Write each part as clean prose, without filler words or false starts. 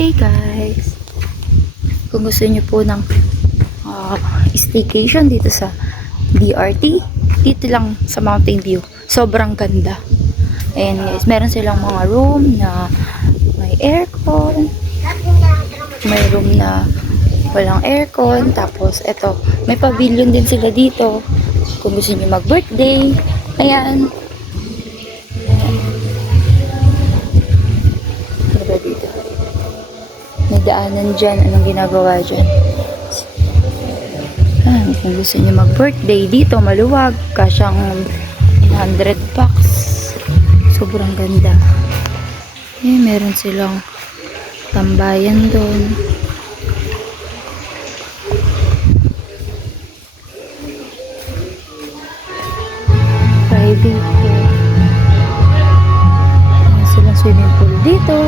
Hey guys! Kung gusto niyo po ng staycation dito sa DRT, dito lang sa Mountain View. Sobrang ganda. Ayan guys, meron silang mga room na may aircon. May room na walang aircon. Tapos, eto, may pavilion din sila dito. Kung gusto niyo mag-birthday. Ayan. Diba dito? May daanan dyan. Anong ginagawa dyan? Kung gusto niyo mag-birthday dito, maluwag. Kasyang 100 bucks. Sobrang ganda. Meron silang tambayan doon. Private pool. Meron silang swimming pool dito.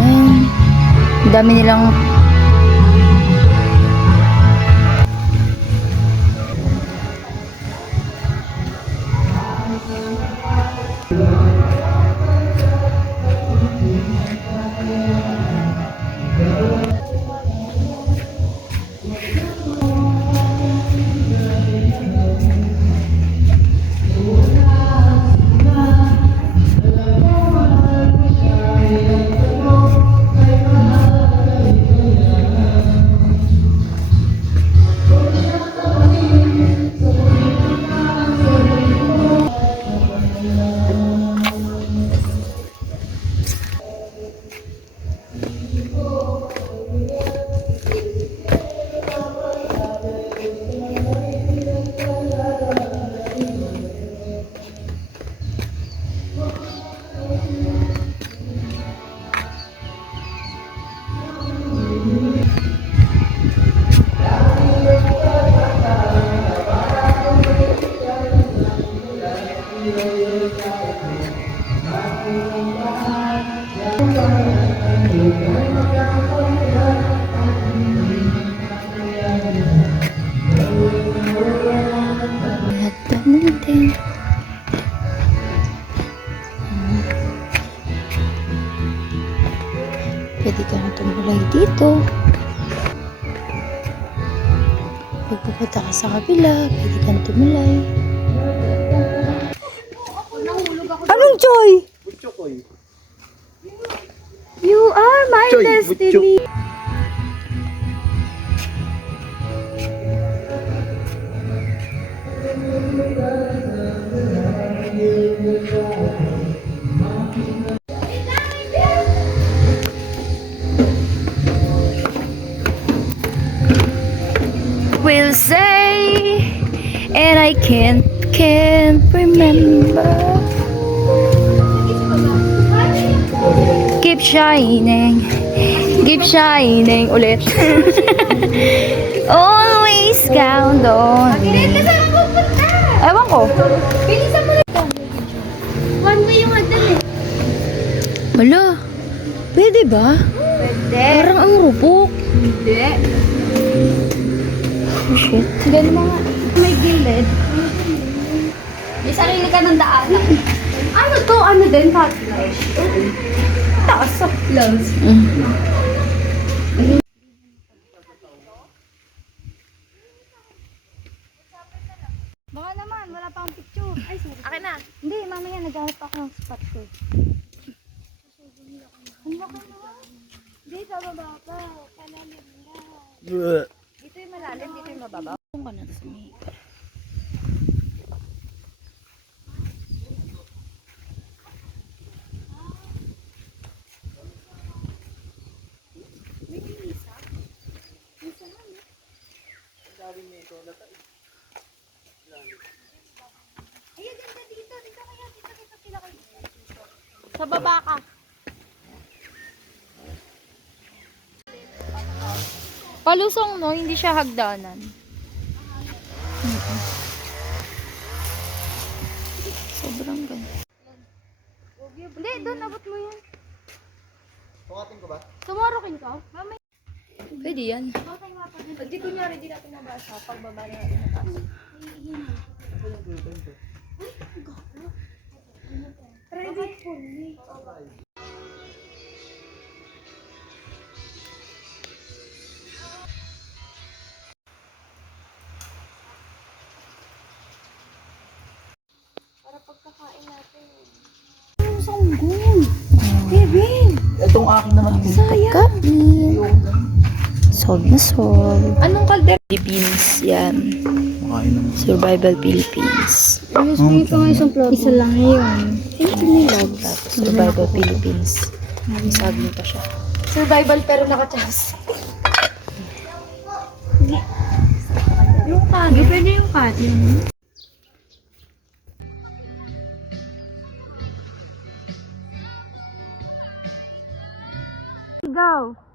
Ayan. Ang dami nilang natin. Pwede kang tumulay dito. Pag pupunta ka sa kabila, pwede kang tumulay. Anong Joy? You are my Joy, destiny. Will say, and I can't remember. Keep shining ulit. Always count on me. Ewan ko. Bilisan mo na. One way yung hagdan eh. Wala. Pwede ba? Pwede. Parang ang rupok. Hindi. Oh shit. Ganun mo nga. May gilid. May sarili ka ng daanan. Ano to? Ano din? Hotline. Taas sa lungs. Baka naman, wala pa akong picture. Ay, sorry. Akin na. Hindi, mamaya naghanap ako ng spot ko. Ano ka naman? Hindi, sa baba pa. Palalim na. Dito yung malalim, dito yung mababaw. Kung ka na sa may... Ayun, ganda dito. Dito kaya, dito sila kayo. Sa baba ka. Palusong no, hindi siya hagdanan. Sobrang ganda. Hindi, doon, abot mo yan. Tungatin ko ba? Sumurukin ko? Mamaya. Pwede yan. Okay nga pa. Hindi kunyari, di natin nabasa. Pagbaba na natin nabasa. Private pool. Itong akin naman. Pagkain. Solve na solve. Anong kalder? Philippines, yan. Makain naman. Survival Philippines. Ayos, may ito nga isang plato. Isa lang ngayon. Tapos Survival Philippines. Saging pa siya. Survival pero naka-chas. Yung kanin. Pwede yung kanin. Go!